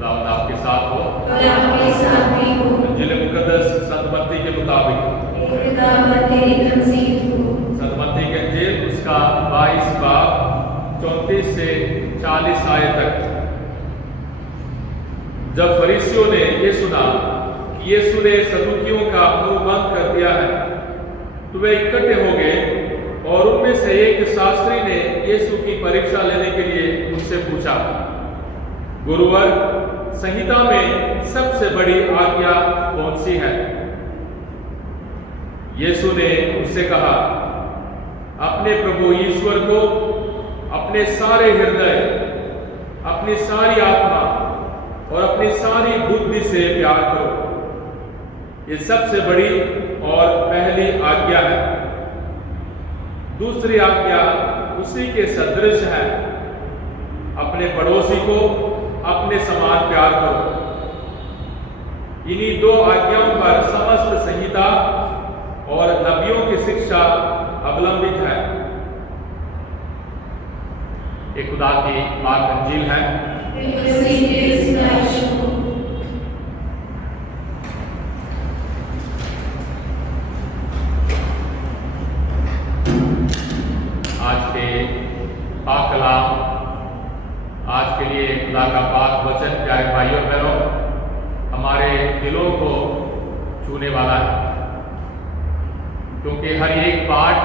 खुदावंद आपके साथ हो और आपके साथ भी हो। इंजील मुकद्दस संत मत्ती के मुताबिक संत मत्ती के इंजील उसका 22 बाब 34 से 40 आयत तक। जब फरीसियों ने ये सुना कि यीशु ने सदूकियों का मुंह बंद कर दिया है तो वे इकट्ठे हो गए और उनमें से एक शास्त्री ने यीशु की परीक्षा लेने के लिए उनसे पूछा, गुरुवर, संहिता में सबसे बड़ी आज्ञा कौन सी है? यीशु ने उससे कहा, अपने प्रभु ईश्वर को अपने सारे हृदय, अपनी सारी आत्मा और अपनी सारी बुद्धि से प्यार करो। ये सबसे बड़ी और पहली आज्ञा है। दूसरी आज्ञा उसी के सदृश है, अपने पड़ोसी को अपने समान प्यार करो। इन्हीं दो आज्ञाओं पर समस्त संहिता और नबियों की शिक्षा अवलंबित है। ये खुदा की पाक अंजील है। आज के पाक कलाम, आज के लिए खुदा का पाक वचन प्यारे भाइयों बहनों हमारे दिलों को छूने वाला है, क्योंकि हर एक पाठ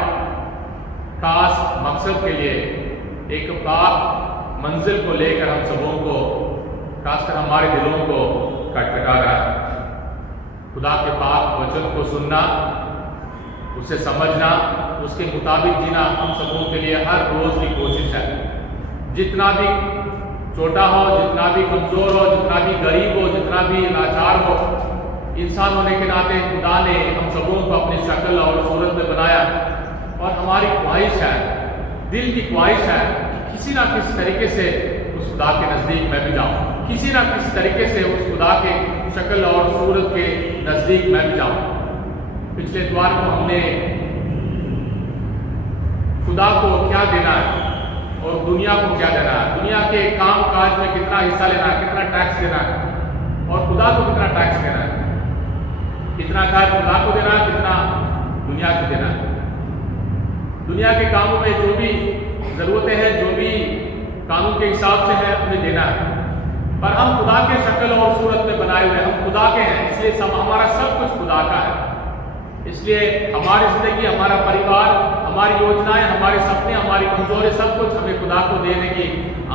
खास मकसद के लिए एक पाक मंजिल को लेकर हम सबों को, खासकर हमारे दिलों को खटखटा रहा है। खुदा के पाक वचन को सुनना, उसे समझना, उसके मुताबिक जीना हम सबों के लिए हर रोज की कोशिश है। जितना भी छोटा हो, जितना भी कमजोर हो, जितना भी गरीब हो, जितना भी लाचार हो, इंसान होने के नाते खुदा ने हम सबों को अपनी शक्ल और सूरत में बनाया और हमारी ख्वाहिश है, दिल की ख्वाहिश है कि किसी ना किसी तरीके से उस खुदा के नज़दीक मैं भी जाऊँ, किसी ना किसी तरीके से उस खुदा के शक्ल और सूरत के नज़दीक मैं भी जाऊँ। पिछले द्वार को हमने खुदा को क्या देना है और दुनिया को क्या देना है, दुनिया के काम काज में कितना हिस्सा लेना है, कितना टैक्स देना है और खुदा को कितना टैक्स देना है, कितना कार्य खुदा को देना है, कितना दुनिया को देना है। दुनिया के कामों में जो भी ज़रूरतें हैं, जो भी कानून के हिसाब से है, उन्हें देना है। पर हम खुदा के शक्ल और सूरत में बनाए हुए, हम खुदा के हैं, इसलिए हमारा सब कुछ खुदा का है। इसलिए हमारी जिंदगी, हमारा परिवार, हमारी योजनाएं, हमारे सपने, हमारी कमजोरी, सब कुछ हमें खुदा को देने की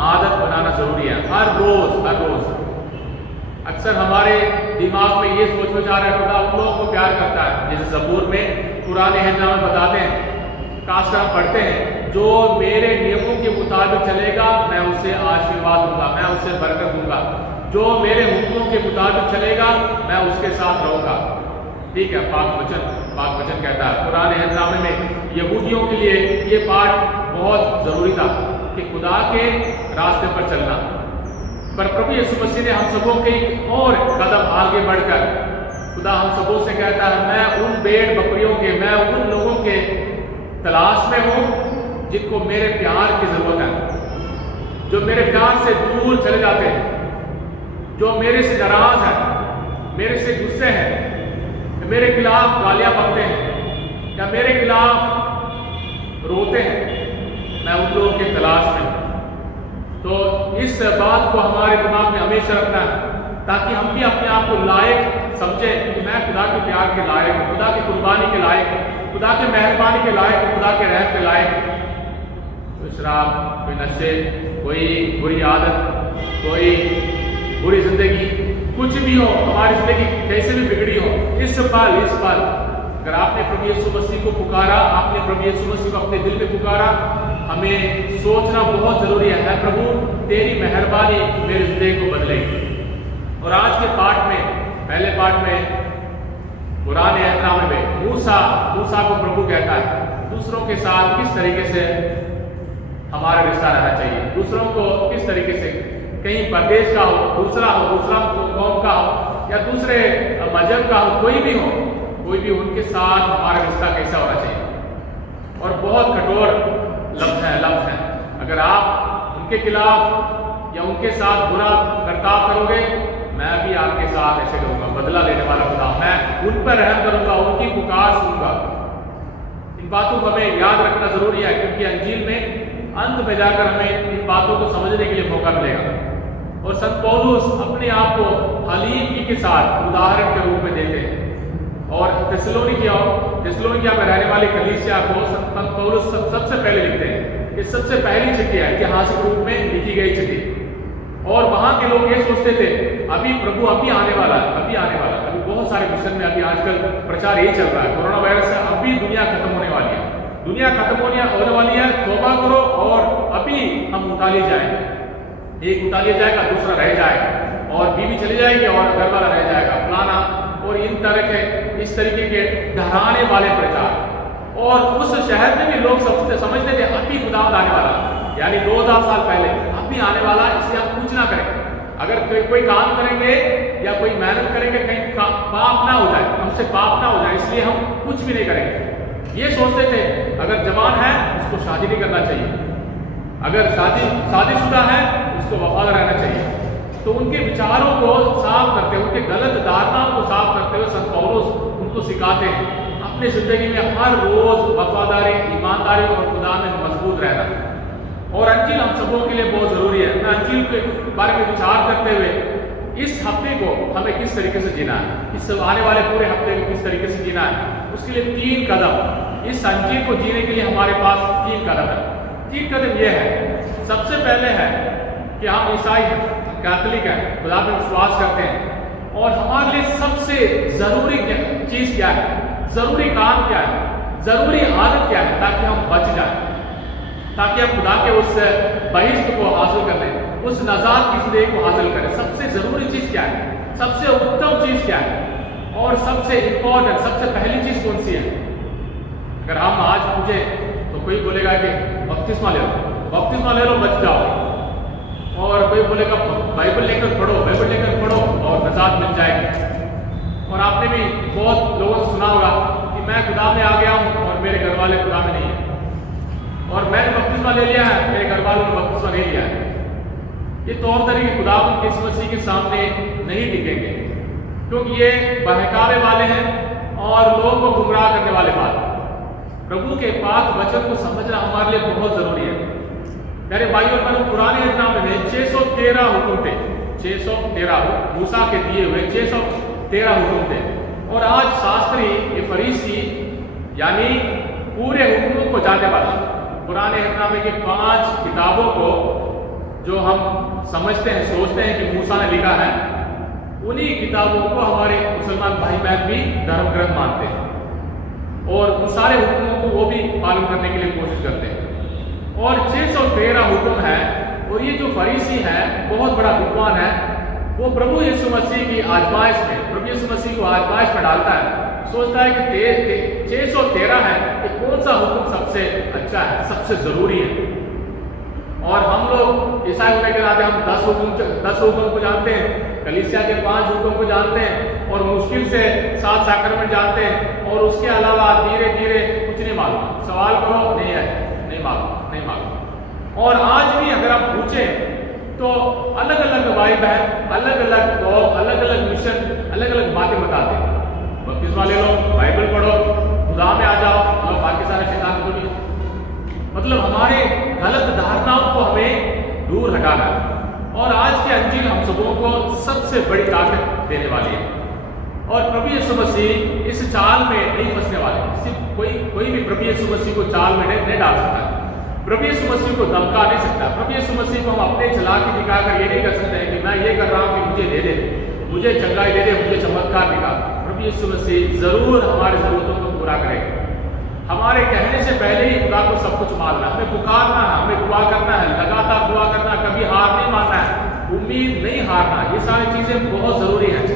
आदत बनाना जरूरी है। हर रोज अक्सर हमारे दिमाग में ये सोच विचार है, खुदा उन लोगों को प्यार करता है, जैसे ज़बूर में पुराने हिजरा में बताते हैं, खासकर हम पढ़ते हैं, जो मेरे नियमों के मुताबिक चलेगा मैं उसे आशीर्वाद दूंगा, मैं उसे बरकत दूंगा। जो मेरे हुक्मों के मुताबिक चलेगा मैं उसके साथ रहूंगा। ठीक है, पाक वचन कहता है। पुराने हिजरामे में यहूदियों के लिए ये पाठ बहुत जरूरी था कि खुदा के रास्ते पर चलना। पर प्रभु यीशु मसीह ने हम सबों के एक और कदम आगे बढ़कर खुदा हम सबों से कहता है, मैं उन भेड़ बकरियों के, मैं उन लोगों के तलाश में हूँ जिनको मेरे प्यार की जरूरत है, जो मेरे प्यार से दूर चले जाते हैं, जो मेरे से नाराज है, मेरे से गुस्से हैं, मेरे खिलाफ गालियां बकते हैं या मेरे खिलाफ रोते हैं, मैं उन लोगों के तलाश में हूं। तो इस बात को हमारे दिमाग में हमेशा रखना है ताकि हम भी अपने आप को लायक समझें कि मैं खुदा के प्यार के लायक हूँ, खुदा की कुर्बानी के लायक हूँ, खुदा की मेहरबानी के लायक हूँ, खुदा के रहम के लायक हूँ। कोई शराब, कोई नशे, कोई बुरी आदत, कोई बुरी जिंदगी, कुछ भी हो, हमारी जिंदगी कैसे भी बिगड़ी हो, इस पल अगर आपने प्रभु यीशु मसीह को पुकारा, आपने प्रभु यीशु मसीह को अपने दिल में पुकारा, हमें सोचना बहुत जरूरी है, प्रभु तेरी मेहरबानी मेरी जिंदगी को बदलेगी। और आज के पाठ में, पहले पाठ में पुराने हिजरामे में मूसा को प्रभु कहता है दूसरों के साथ किस तरीके से हमारा रिश्ता रहना चाहिए, दूसरों को किस तरीके से, कहीं प्रदेश का हो, दूसरा कौम का हो या दूसरे मजहब का हो, कोई भी उनके साथ हमारा रिश्ता कैसा होना चाहिए। और बहुत कठोर लफ्ज हैं। अगर आप उनके खिलाफ या उनके साथ बुरा बर्ताव करोगे, मैं भी आपके साथ ऐसे करूंगा। बदला लेने वाला खुदा, मैं उन पर रहम करूंगा, उनकी पुकार सुनूंगा। इन बातों को हमें याद रखना जरूरी है, क्योंकि अंजील में अंत में जाकर हमें इन बातों को समझने के लिए मौका मिलेगा। और संत पौलुस अपने आप को हलीम के साथ उदाहरण के रूप में देते हैं। और थिस्सलुनीकिया में रहने वाली कलीसिया को संत पौलुस सबसे पहले लिखते हैं। ये सबसे पहली चिट्ठी है, ऐतिहासिक रूप में लिखी गई चिट्ठी। और वहाँ के लोग ये सोचते थे अभी प्रभु अभी आने वाला है, अभी आने वाला है। अभी बहुत सारे मिशन में अभी आजकल प्रचार यही चल रहा है, कोरोना वायरस से अभी दुनिया खत्म होने वाली है, दुनिया खत्म होने वाली है, तौबा करो और अभी हम उठा लिए जाएंगे। एक उठा लिया जाएगा, दूसरा रह जाएगा, और बीवी चली जाएगी और घर वाला रह जाएगा, फलाना। और इन तरह के इस तरीके के डराने वाले प्रचार। और उस शहर में भी लोग समझते थे अभी खुदावंद आने वाला, यानी 2000 साल पहले अभी आने वाला, इसलिए हम कुछ ना करें। अगर कोई काम करेंगे या कोई मेहनत करेंगे, कहीं पाप ना हो जाए, हमसे पाप ना हो जाए, इसलिए हम कुछ भी नहीं करेंगे। ये सोचते थे अगर जवान है उसको शादी नहीं करना चाहिए, अगर शादीशुदा है उसको वफादार रहना चाहिए। तो उनके विचारों को साफ करते हुए, उनके गलत धारणाओं को साफ करते हुए संत पौलुस उनको सिखाते हैं अपनी जिंदगी में हर रोज वफादारी, ईमानदारी और खुदा में मजबूत रहना। और अंजील हम सबों के लिए बहुत जरूरी है। मैं अंजील के बारे में विचार करते हुए इस हफ्ते को हमें किस तरीके से जीना है, इस आने वाले पूरे हफ्ते को किस तरीके से जीना है, उसके लिए 3 कदम, इस अंजील को जीने के लिए हमारे पास 3 कदम है। 3 कदम ये है। सबसे पहले है कि हम ईसाई हैं, कैथोलिक हैं, खुदा में विश्वास करते हैं, और हमारे लिए सबसे जरूरी चीज क्या है, जरूरी काम क्या है, जरूरी आदत क्या है, ताकि हम बच जाए, ताकि हम खुदा के उस बहिश्त को हासिल कर लें, उस नजात की जिंदगी को हासिल करें। सबसे जरूरी चीज क्या है, सबसे उत्तम चीज क्या है, और सबसे इंपॉर्टेंट, सबसे पहली चीज कौन सी है? अगर हम आज पूछे तो कोई बोलेगा कि बपतिस्मा ले लो, बपतिस्मा ले लो बच जाओ, और कोई बोलेगा बाइबल लेकर पढ़ो, बाइबल लेकर पढ़ो और नजात मिल जाएगी। और आपने भी बहुत लोगों से सुना होगा कि मैं खुदा में आ गया हूँ और मेरे घर वाले खुदा में नहीं है, और मैंने बपतिस्मा ले लिया है, मेरे घर वालों ने बपतिस्मा नहीं लिया है। ये तौर तरीके खुदावंद यीशु मसीह के सामने नहीं टिकेंगे, क्योंकि ये बहकावे वाले हैं और लोगों को गुमराह करने वाले बात हैं। प्रभु के पाक वचन को समझना हमारे लिए बहुत जरूरी है। मेरे भाइयों और बहनों, पुराने नियम में 613 हुक्म थे, 613 मूसा के दिए हुए 613 हुक्म थे। और आज शास्त्री, ये फरीसी, यानी पूरे हुक्मों को जानने वाला, पुराने नियम के 5 किताबों को जो हम समझते हैं, सोचते हैं कि मूसा ने लिखा है, उन्हीं किताबों को हमारे मुसलमान भाई बहन भी धर्म ग्रंथ मानते हैं, और उन सारे हुक्मों को वो भी पालन करने के लिए कोशिश करते हैं। और 613 हुक्म है, और ये जो फरीसी है बहुत बड़ा विद्वान है, वो प्रभु यीशु मसीह की आजमाइश में, प्रभु यीशु मसीह को आजमाइश में डालता है। सोचता है कि 613 है, ये कौन सा हुक्म सबसे अच्छा है, सबसे जरूरी है। और हम लोग ईसाई होने के नाते हम 10 हुक्म को जानते हैं, कलीसिया के 5 हुक्म को जानते हैं, और मुश्किल से 7 साक्रमेंट जानते हैं, और उसके अलावा धीरे धीरे कुछ नहीं मालूम। सवाल करो, नहीं है, नहीं मालूम, नहीं मालूम। और आज भी अगर आप पूछें तो अलग अलग भाई बहन, अलग अलग लोग, अलग अलग मिशन, अलग अलग बातें बताते हैं। बपतिस्मा ले लो, बाइबल पढ़ो, खुदा में आ जाओ, और बाकी सारे शैतान को भी, मतलब हमारे गलत धारणाओं को हमें दूर हटाना है। और आज के अंजील हम सबों को सबसे बड़ी ताकत देने वाली है। और प्रभु यीशु मसीह इस चाल में नहीं फंसने वाले। सिर्फ कोई भी प्रभु यीशु मसीह को चाल में नहीं डाल सकता, प्रभु यीशु मसीह को धमका नहीं सकता। प्रभु यीशु मसीह को हम अपने चालाकी दिखाकर ये नहीं कर सकते हैं कि मैं ये कर रहा हूँ कि मुझे दे दे, मुझे चंगाई दे दे, मुझे चमत्कार दिखा। प्रभु यीशु मसीह जरूर हमारी जरूरतों को पूरा करेगा। हमारे कहने से पहले ही खुदा को सब कुछ मानना, हमें पुकारना है, हमें दुआ करना है, लगातार दुआ करना, कभी हार नहीं मानना है, उम्मीद नहीं हारना। ये सारी चीजें बहुत जरूरी हैं,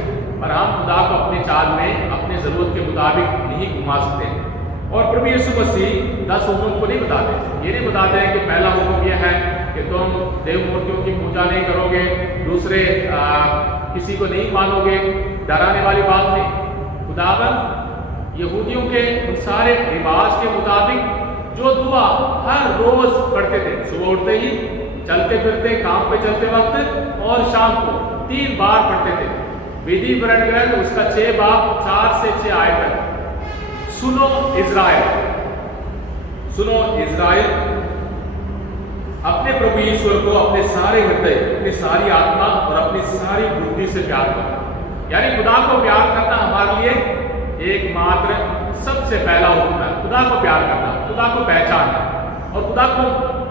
पर हम खुदा को अपने चाल में अपने जरूरत के मुताबिक नहीं घुमा सकते। और प्रभु यीशु मसीह 10 हुक्म को नहीं बताते। ये नहीं बताते हैं कि पहला हुक्म यह है कि तुम देव मूर्तियों की पूजा नहीं करोगे, दूसरे किसी को नहीं मानोगे, डराने वाली बात नहीं। खुदावन यहूदियों के उन सारे रिवाज के मुताबिक जो दुआ हर रोज पढ़ते थे, सुबह उठते ही चलते फिरते, काम पे चलते वक्त और शाम को 3 बार पढ़ते थे। विधि वरण ग्रंथ उसका 6 बाब 4 से 6 आयत। सुनो इज़राइल, सुनो इज़राइल, अपने प्रभु ईश्वर को अपने सारे हृदय, अपनी सारी आत्मा और अपनी सारी बुद्धि से प्यार करना। यानी खुदा को प्यार करना हमारे लिए एकमात्र सबसे पहला हुक्म है। खुदा को प्यार करना, खुदा को पहचानना और खुदा को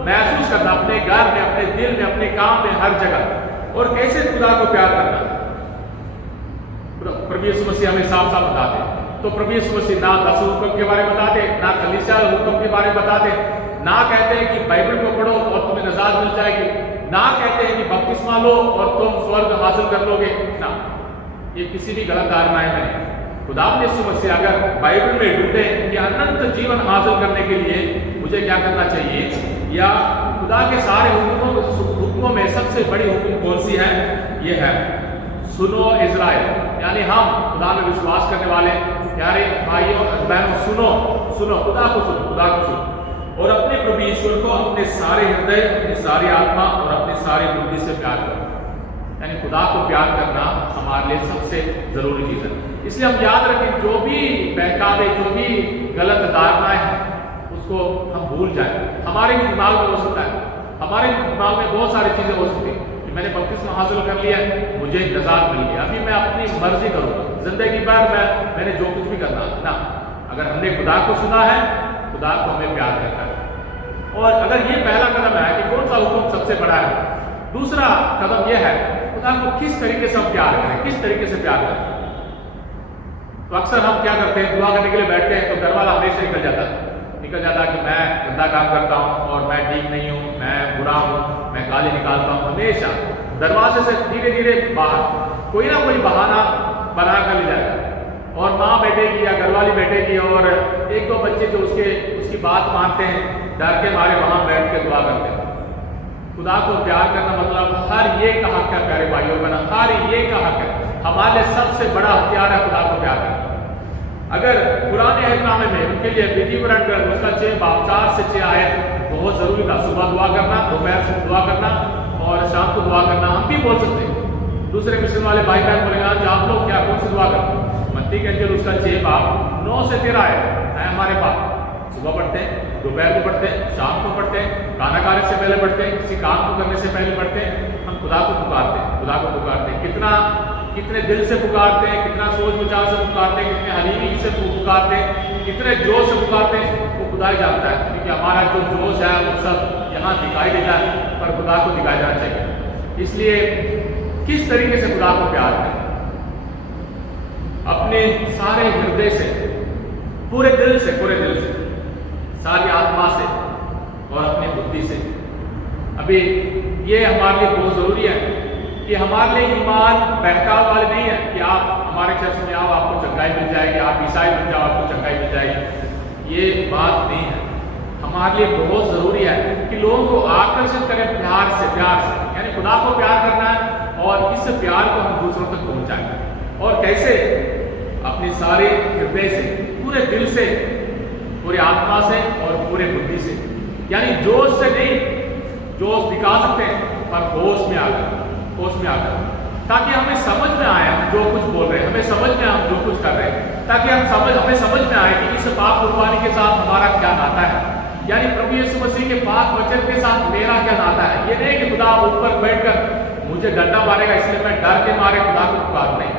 महसूस करना अपने घर में, अपने दिल में, अपने काम में, हर जगह। और कैसे खुदा को प्यार करना, प्रभु यीशु मसीह हमें साफ साफ बताते हैं। तो प्रभु यीशु मसीह ना 10 हुक्म के बारे में बताते, ना कलीसिया हुक्म के बारे में बताते, ना कहते हैं कि बाइबल को पढ़ो और तुम्हें नजात मिल जाएगी, ना कहते हैं कि बपतिस्मा लो और तुम स्वर्ग हासिल कर लोगे। ना, ये किसी भी गलत धारणाएं नहीं। खुदा यीशु मसीह अगर बाइबल में ढूंढे कि अनंत जीवन हासिल करने के लिए मुझे क्या करना चाहिए, या खुदा के सारे हुक्मों में सबसे बड़ी हुक्म कौन सी है, ये है सुनो इज़राइल। यानी हम खुदा में विश्वास करने वाले प्यारे भाइयों बहनों, सुनो सुनो, खुदा को सुनो, खुदा को सुनो और अपने प्रभु ईश्वर को अपने सारे हृदय, अपनी सारी आत्मा और अपनी सारी बुद्धि से प्यार करो। यानी खुदा को प्यार करना हमारे लिए सबसे जरूरी चीज है। इसलिए हम याद रखें, जो भी बहकावे, जो भी गलत धारणाएं हैं उसको हम भूल जाएं। हमारे भी दिमाग में हो सकता है, हमारे दिमाग में बहुत सारी चीजें हो सकती हैं कि मैंने बपतिस्मा हासिल कर लिया, मुझे नजात मिल गया, अभी मैं अपनी मर्जी करूँगा, जिंदगी भर मैंने जो कुछ भी करना ना। अगर हमने खुदा को सुना है, खुदा को हमें प्यार करता है। और अगर ये पहला कदम है कि कौन सा हुक्म सबसे बड़ा है, दूसरा कदम यह है खुदा को किस तरीके से हम प्यार करें, किस तरीके से प्यार करें। तो अक्सर हम क्या करते हैं, दुआ करने के लिए बैठते हैं तो घर वाला हमेशा निकल जाता कि मैं गंदा काम करता हूँ और मैं ठीक नहीं हूँ, मैं बुरा हूँ, मैं गाली निकालता हूँ। हमेशा दरवाजे से धीरे धीरे बाहर कोई ना कोई बहाना बना कर ले जाएगा और माँ बैठेगी या घरवाली बैठेगी और 1-2 बच्चे जो उसकी बात मानते हैं, डर के मारे वहां बैठ के दुआ करते हैं। खुदा को प्यार करना मतलब हर एक का हक है प्यारे भाइयों बहनों, हर एक का हक है। हमारे लिए सबसे बड़ा हथियार है खुदा को प्यार करना। अगर पुराने अहदनामे में उनके लिए विधि वरण ग्रंथ उसका 6 बाब 4 से 6 आयत बहुत जरूरी था। सुबह दुआ करना, दोपहर से दुआ करना और शाम को दुआ करना। हम भी बोल सकते हैं, दूसरे मिशन वाले भाई बहन बोलेगा कि आप लोग क्या कौन सी दुआ करते हैं। मत्ती के अंजील उसका 6 बाब 9 से 13 आयत है हमारे पास। सुबह पढ़ते हैं, दोपहर को पढ़ते हैं, शाम को पढ़ते हैं, खाना खाने से पहले पढ़ते हैं, किसी काम को करने से पहले पढ़ते हैं। हम खुदा को पुकारते हैं, खुदा को पुकारते हैं। कितने दिल से पुकारते हैं, कितना सोच विचार से पुकारते हैं, कितने हलीमी से पुकारते हैं, कितने जोश से पुकारते हैं, वो खुदा ही जानता है। क्योंकि हमारा जो जोश है वो सब यहाँ दिखाई देता है, पर खुदा को दिखाया जाना चाहिए। इसलिए किस तरीके से खुदा को प्यार करें, अपने सारे हृदय से, पूरे दिल से, सारी आत्मा से और अपनी बुद्धि से। अभी ये हमारे लिए बहुत जरूरी है कि हमारे लिए ईमान बहकाव वाले नहीं है कि आप हमारे चर्च में आओ आपको चंगाई मिल जाएगी, आप ईसाई बन जाओ आपको चंगाई मिल जाएगी। ये बात नहीं है। हमारे लिए बहुत जरूरी है कि लोगों को आकर्षित करें प्यार से। यानी खुदा को प्यार करना है और इस प्यार को हम दूसरों तक पहुंचाएं। और कैसे? अपने सारे हृदय से, पूरे दिल से, पूरी आत्मा से और पूरे बुद्धि से। यानी जोश से नहीं, जोश दिखा सकते हैं पर होश में आकर, ताकि हमें समझ में आए हम जो कुछ बोल रहे हैं, हमें समझ में हम जो कुछ कर रहे हैं, ताकि हमें समझ में आए कि इस पाक कुर्बानी के साथ हमारा क्या नाता है। यानी प्रभु यीशु मसीह के पाक वचन के साथ मेरा क्या नाता है। ये नहीं कि खुदा ऊपर बैठकर मुझे डंडा मारेगा इसलिए मैं डर के मारे खुदा को पुकार नहीं।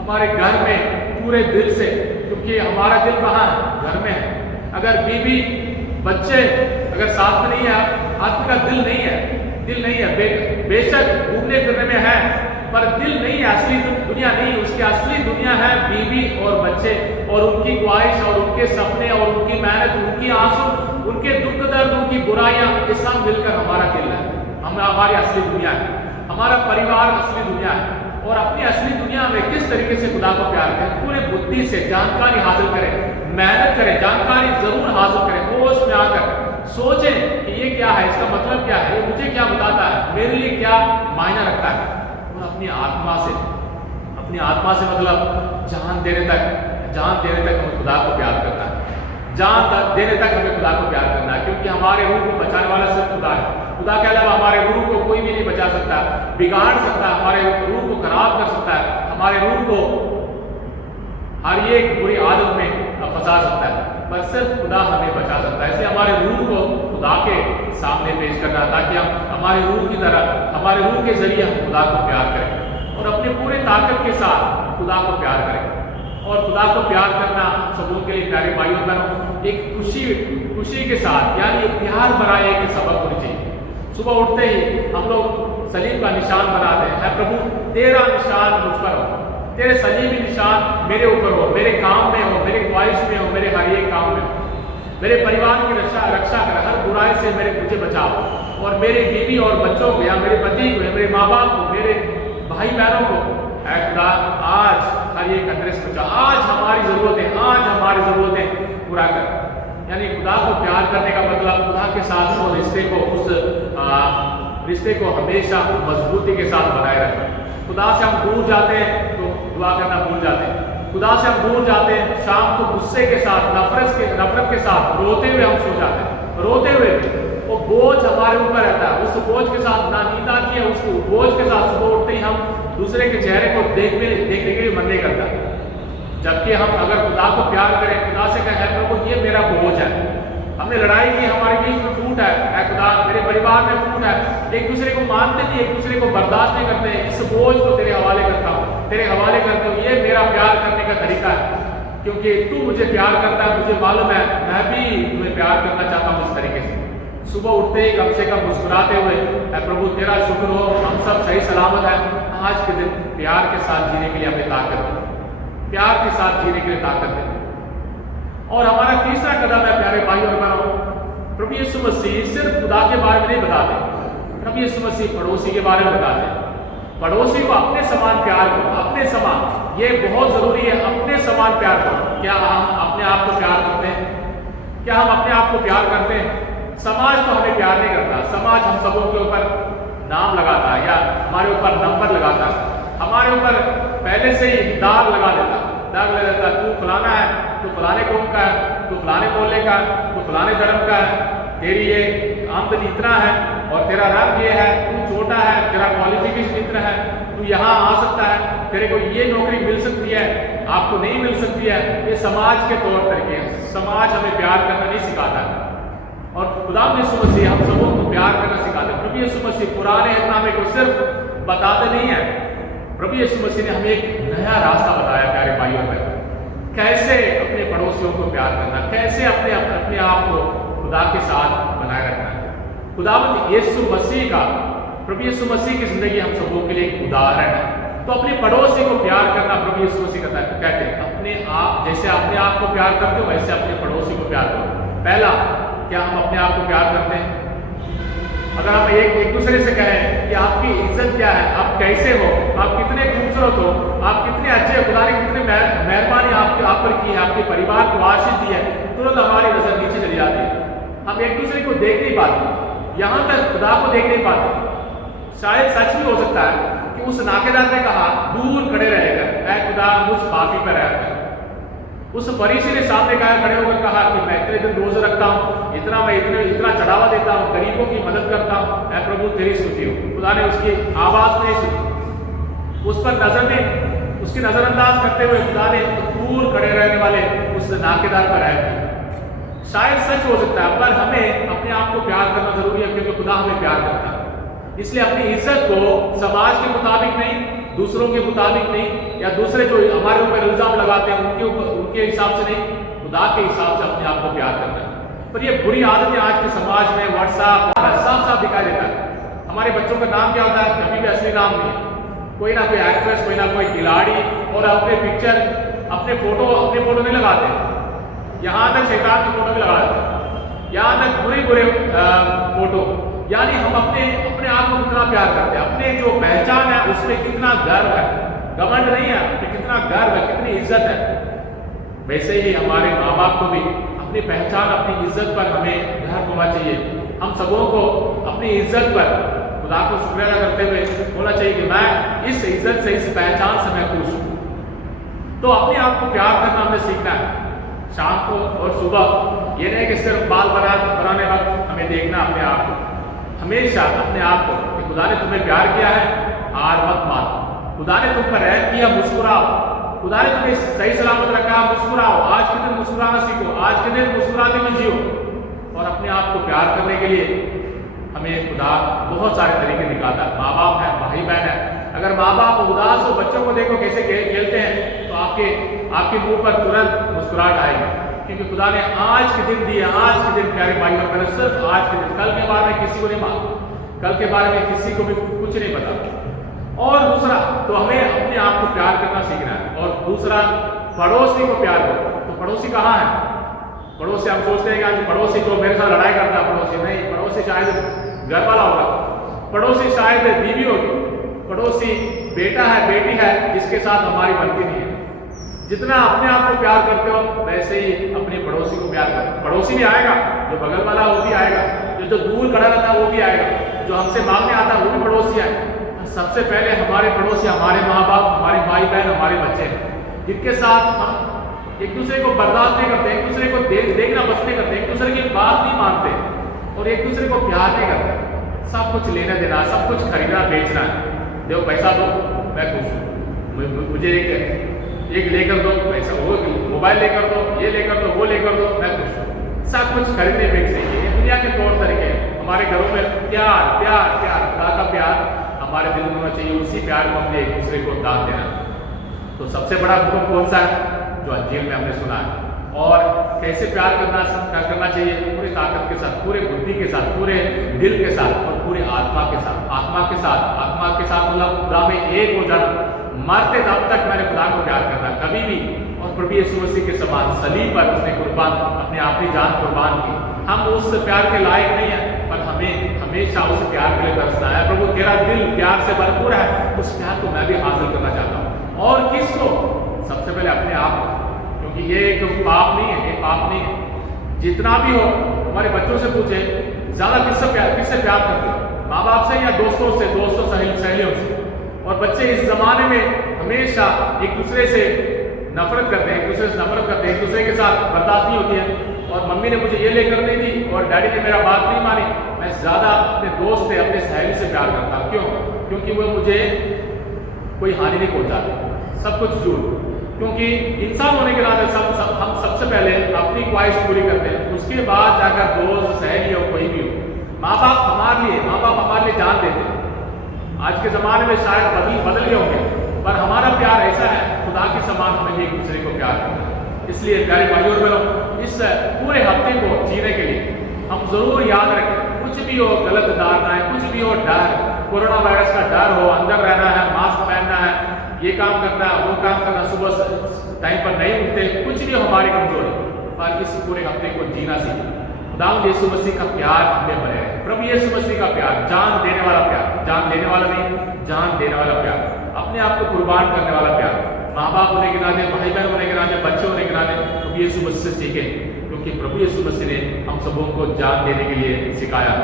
हमारे घर में पूरे दिल से, क्योंकि हमारा दिल कहाँ है? घर में है। अगर बीवी बच्चे अगर साथ में नहीं है, आदमी का दिल नहीं है, बेशक घूमने फिरने में है पर दिल नहीं है, असली दुनिया नहीं। उसकी असली दुनिया है बीवी और बच्चे और उनकी ख्वाहिश और उनके सपने और उनकी मेहनत, उनकी आंसू, उनके दुख दर्द, उनकी बुराइयां, ये सब मिलकर हमारा दिल है। हमारी असली दुनिया है, हमारा परिवार असली दुनिया है। और अपनी असली दुनिया में किस तरीके से खुदा को प्यार करें, पूरे बुद्धि से जानकारी हासिल करें, मेहनत करें, जानकारी जरूर हासिल करें, होश में आकर सोचें कि ये क्या है, इसका मतलब क्या है, ये मुझे क्या बताता है, मेरे लिए क्या मायना रखता है। और अपनी आत्मा से मतलब जान देने तक हमें खुदा को प्यार करना है। जान देने तक हमें खुदा को प्यार करना है, क्योंकि हमारे रूह को बचाने वाला सिर्फ खुदा है। खुदा के अलावा हमारे रूह को कोई भी नहीं बचा सकता, बिगाड़ सकता, हमारे रूह को खराब कर सकता है, हमारे रूह को हर एक बुरी आदत में फंसा सकता है, पर सिर्फ खुदा हमें बचा सकता है। ऐसे हमारे रूह को खुदा के सामने पेश करना, ताकि हम हमारे रूह की तरह, हमारे रूह के जरिए हम खुदा को प्यार करें और अपने पूरे ताकत के साथ खुदा को प्यार करें। और खुदा को प्यार करना सबों के लिए प्यारे भाइयों और बहनों एक खुशी के साथ, यानी एक प्यार भरा एक सबक होनी चाहिए। सुबह उठते ही हम लोग सलीब का निशान बनाते हैं, है प्रभु तेरा निशान मुझ पर हो, तेरे सलीबी निशान मेरे ऊपर हो, मेरे काम में हो, मेरे ख्वाहिश में हो, मेरे हर एक काम में हो, मेरे परिवार की रक्षा कर, हर बुराई से मुझे बचाओ, और मेरे बीवी और बच्चों को, या मेरे पति को, या मेरे माँ बाप को, मेरे भाई बहनों को, ऐ खुदा आज हर एक खतरे से बचा, आज हमारी ज़रूरतें, आज हमारी ज़रूरतें पूरा कर। यानी खुदा को प्यार करने का मतलब खुदा के साथ वो रिश्ते को, उस रिश्ते को हमेशा मजबूती के साथ बनाए रखें। खुदा से हम दूर जाते हैं तो दुआ करना भूल जाते हैं, खुदा से हम दूर जाते हैं शाम को गुस्से के साथ, नफरत के साथ रोते हुए हम सो जाते हैं, रोते हुए वो बोझ हमारे ऊपर रहता है, उस बोझ के साथ ना नींद आती है, उस बोझ के साथ सुबह उठते ही हम दूसरे के चेहरे को देखने के लिए मन नहीं करता। जबकि हम अगर खुदा को प्यार करें, खुदा से कहें प्रभु ये मेरा बोझ है, हमने लड़ाई की, हमारे बीच में फूट है, खुदा मेरे परिवार में फूट है, एक दूसरे को मानते नहीं, एक दूसरे को बर्दाश्त नहीं करते हैं, इस बोझ को तेरे हवाले करता हूँ, तेरे हवाले करता हूँ। ये मेरा प्यार करने का तरीका है, क्योंकि तू मुझे प्यार करता है, मुझे मालूम है मैं भी तुम्हें प्यार करना चाहता हूँ इस तरीके से। सुबह उठते ही कम से कम मुस्कुराते हुए, प्रभु तेरा शुक्र हो हम सब सही सलामत है, आज के दिन प्यार के साथ जीने के लिए हमें ताकत दे, प्यार के साथ जीने के लिए ताकत दे। और हमारा तीसरा कदम है प्यारे भाई और बहनों, प्रभु यीशु मसीह सिर्फ खुदा के बारे में नहीं बताते, प्रभु यीशु मसीह पड़ोसी के बारे में बताते, पड़ोसी को अपने समान प्यार करो, अपने समान, ये बहुत जरूरी है, अपने समान प्यार करो। क्या हम अपने आप को प्यार करते हैं? क्या हम अपने आप को प्यार करते हैं? समाज तो हमें प्यार नहीं करता, समाज हम सबों के ऊपर नाम लगाता है या हमारे ऊपर नंबर लगाता है, हमारे ऊपर पहले से ही दाग लगा देता, तू फलाना है, तू फलाने कौम का है, तू फलाने मोहल्ले का, तू फलाने धर्म का है, तेरी ये आमदनी इतना है और तेरा रंग ये है, तू छोटा है, तेरा क्वालिफिकेशन इतना है, तू यहाँ आ सकता है, तेरे को ये नौकरी मिल सकती है, आपको नहीं मिल सकती है। ये समाज के तौर तरीके हैं, समाज हमें प्यार करना नहीं सिखाता है। और खुदा यीशु मसीह हम सबों को प्यार करना सिखाते हैं। प्रभु यीशु मसीह पुराने हितनामे को सिर्फ बताते नहीं है, प्रभु यीशु मसीह ने हमें एक नया रास्ता बताया प्यारे भाइयों और बहनों, कैसे अपने पड़ोसियों को प्यार करना, कैसे अपने आप को खुदा के साथ बनाए रखना है। खुदावंद यीशु मसीह का, प्रभु यीशु मसीह की जिंदगी हम सबों के लिए एक उदाहरण है। तो अपने पड़ोसी को प्यार करना प्रभु यीशु मसीह कहते हैं, अपने आप जैसे अपने आप को प्यार करते हो वैसे अपने पड़ोसी को प्यार करो। पहला, क्या हम अपने आप को प्यार करते हैं? अगर हम एक दूसरे से कहें कि आपकी इज्जत क्या है, आप कैसे हो, आप कितने खूबसूरत हो, आप कितने अच्छे हो, खुदा ने कितनी मेहरबानी आप पर की है, आपके परिवार को आशीष दी है, तुरंत हमारी नजर नीचे चली जाती है। हम एक दूसरे को देख नहीं पाते, यहाँ तक खुदा को देख नहीं पाते। शायद सच भी हो सकता है कि उस नाकेदार ने कहा दूर खड़े रहेकर, ऐ खुदा मुझ पापी पर रहकर। उस फरीसी ने सामने खड़े होकर कहा कि मैं इतने दिन रोजे रखता हूँ, इतना चढ़ावा देता हूँ, गरीबों की मदद करता हूँ, ऐ प्रभु तेरी स्तुति हो। खुदा ने उसकी आवाज नहीं सुनी, उस पर उसकी नजरअंदाज करते हुए खुदा ने दूर खड़े रहने वाले उस नाकेदार पर रहम किया। शायद सच हो सकता है, पर हमें अपने आप को प्यार करना जरूरी है, क्योंकि खुदा हमें प्यार करता है। इसलिए अपनी इज्जत को समाज के मुताबिक नहीं, दूसरों के मुताबिक नहीं, या दूसरे जो हमारे ऊपर इल्जाम लगाते हैं उनके हिसाब से नहीं, खुदा के हिसाब से अपने आप को प्यार करना है। पर ये बुरी आदतें आज के समाज में व्हाट्सएप साफ दिखाई देता है। हमारे बच्चों का नाम क्या होता है? कभी भी असली नाम नहीं है, कोई ना कोई एक्ट्रेस, कोई ना कोई खिलाड़ी, और अपने पिक्चर, अपने फोटो नहीं लगाते, यहाँ तक शैतान की फोटो भी लगा देते हैं, यहाँ तक बुरे फोटो। यानी हम अपने आप को कितना प्यार करते हैं, अपने जो पहचान है उसमें कितना गर्व है, घमंड नहीं है, अपने कितना गर्व है, कितनी इज्जत है। वैसे ही हमारे माँ बाप को भी अपनी पहचान, अपनी इज्जत पर हमें गर्व होना चाहिए। हम सबों को अपनी इज्जत पर खुदा को शुक्रिया करते हुए होना चाहिए कि मैं इस इज्जत से, इस पहचान से मैं खुश हूँ। तो अपने आप को प्यार करना हमें सीखना है, शाम को और सुबह। ये नहीं कि सिर्फ बाल बनाने वक्त हमें देखना अपने आप को, हमेशा अपने आप को कि खुदा ने तुम्हें प्यार किया है, हार मत मानो। खुदा ने तुम पर रहम किया, मुस्कुराओ। खुदा ने तुम्हें सही सलामत रखा, मुस्कुराओ। आज के दिन मुस्कुराना सीखो, आज के दिन मुस्कुराते हुए जियो। और अपने आप को प्यार करने के लिए हमें खुदा बहुत सारे तरीके निकालता है। माँ बाप है, भाई बहन है। अगर माँ बाप उदास हो, बच्चों को देखो कैसे खेलते हैं, तो आपके मुंह पर तुरंत मुस्कुराहट आएगी, क्योंकि खुदा ने आज के दिन दिए। आज के दिन प्यारे भाई और बहन, सिर्फ आज के दिन, कल के बारे में किसी को नहीं मालूम, कल के बारे में किसी को भी कुछ नहीं पता। और दूसरा, तो हमें अपने आप को प्यार करना सीखना है। और दूसरा, पड़ोसी को प्यार करो। तो पड़ोसी कहाँ है? पड़ोसी हम सोचते हैं कि पड़ोसी को मेरे साथ लड़ाई करता है, पड़ोसी नहीं। पड़ोसी शायद घर वाला होगा, पड़ोसी शायद बीवी होगी, पड़ोसी बेटा है, बेटी है, जिसके साथ हमारी बनती नहीं है। जितना अपने आप को प्यार करते हो, वैसे ही अपने पड़ोसी को प्यार करो। पड़ोसी भी आएगा, जो बगल वाला वो भी आएगा, जो दूर खड़ा रहता है वो भी आएगा, जो हमसे मांगने आता है वो भी पड़ोसी आए। सबसे पहले हमारे पड़ोसी हमारे माँ बाप, हमारे भाई बहन, हमारे बच्चे हैं, जिनके साथ हम एक दूसरे को बर्दाश्त नहीं करते, एक दूसरे को देखना बस नहीं करते, एक दूसरे की बात नहीं मानते और एक दूसरे को प्यार नहीं करते। सब कुछ लेना देना, सब कुछ खरीदना बेचना है। देखो पैसा दो, मैं खुश हूँ, मुझे एक लेकर दो, पैसा वो मोबाइल लेकर दो, ये लेकर दो, वो लेकर दो, मैं खुश हूँ। सब कुछ खरीदने बेचने के दुनिया के तौर तरीके हैं। हमारे घरों में प्यार प्यार प्यार, खुदा का प्यार हमारे दिल में होना चाहिए। उसी प्यार को हमने एक दूसरे को दान देना। तो सबसे बड़ा हुक्म कौन सा है? जो अंजील में हमने सुना है। और कैसे प्यार करना चाहिए? पूरी ताकत के साथ, पूरे बुद्धि के साथ, पूरे दिल के साथ और पूरे आत्मा के साथ। आत्मा के साथ मतलब खुदा में एक हो जाना। मरते दम तक मैंने खुदा को प्यार करना, कभी भी। और प्रभु यीशु मसीह के समान सलीब पर उसने अपनी आपकी जान कुर्बान की। हम उस प्यार के लायक नहीं है, पर हमें हमेशा उस प्यार के लिए तरसना है। प्रभु तेरा दिल प्यार से भरपूर है, उस प्यार को मैं भी हासिल करना चाहता हूँ। और किसको? सबसे पहले अपने आप को, क्योंकि ये एक पाप नहीं है, ये पाप नहीं है। जितना भी हो, हमारे बच्चों से पूछे ज्यादा किससे प्यार करते हो? माँ बाप से या दोस्तों से, सहेलियों से? और बच्चे इस जमाने में हमेशा एक दूसरे से नफरत करते हैं, एक दूसरे के साथ बर्दाश्त नहीं होती है। और मम्मी ने मुझे ये लेकर नहीं दी और डैडी ने मेरा बात नहीं मानी, मैं ज्यादा अपने दोस्त से, अपने सहेली से प्यार करता हूँ। क्यों? क्योंकि वो मुझे कोई हानि नहीं पहुंचाते, सब कुछ झूठ। क्योंकि इंसान होने के नाते हम सबसे पहले अपनी ख्वाहिश पूरी करते हैं, उसके बाद जाकर दोस्त, सहेली हो, कोई भी हो। माँ बाप हमारे लिए जान देते हैं। आज के ज़माने में शायद बदल गए होंगे, पर हमारा प्यार ऐसा है, खुदा के समान हमें एक दूसरे को प्यार करना है। इसलिए प्यारे भाइयों और बहनों, इस पूरे हफ्ते को जीने के लिए हम जरूर याद रखें, कुछ भी हो गलत धारणाएं, कुछ भी हो डर, कोरोना वायरस का डर हो, अंदर रहना है, मास्क पहनना है, ये काम करना है, वो काम करना, सुबह टाइम पर नहीं उठते, कुछ भी हमारी कमजोरी, पर इस पूरे हफ्ते को जीना सीखें। खुदावंद यीशु मसीह का प्यार हमें बने रहे। प्रभु यीशु मसीह का प्यार, जान देने वाला प्यार, जान लेने वाला नहीं, जान देने वाला प्यार, अपने आप को कुर्बान करने वाला प्यार। माँ बाप होने के नाते, भाई बहन होने के नाते, बच्चे होने के नाते प्रभु यीशु मसीह से सीखें, क्योंकि प्रभु यीशु मसीह ने हम सबों को जान देने के लिए सिखाया।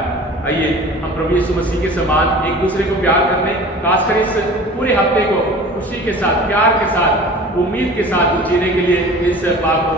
आइए हम प्रभु यीशु मसीह के समान एक दूसरे को प्यार करने, खासकर इस पूरे हफ्ते को खुशी के साथ, प्यार के साथ, उम्मीद के साथ जीने के लिए इस बात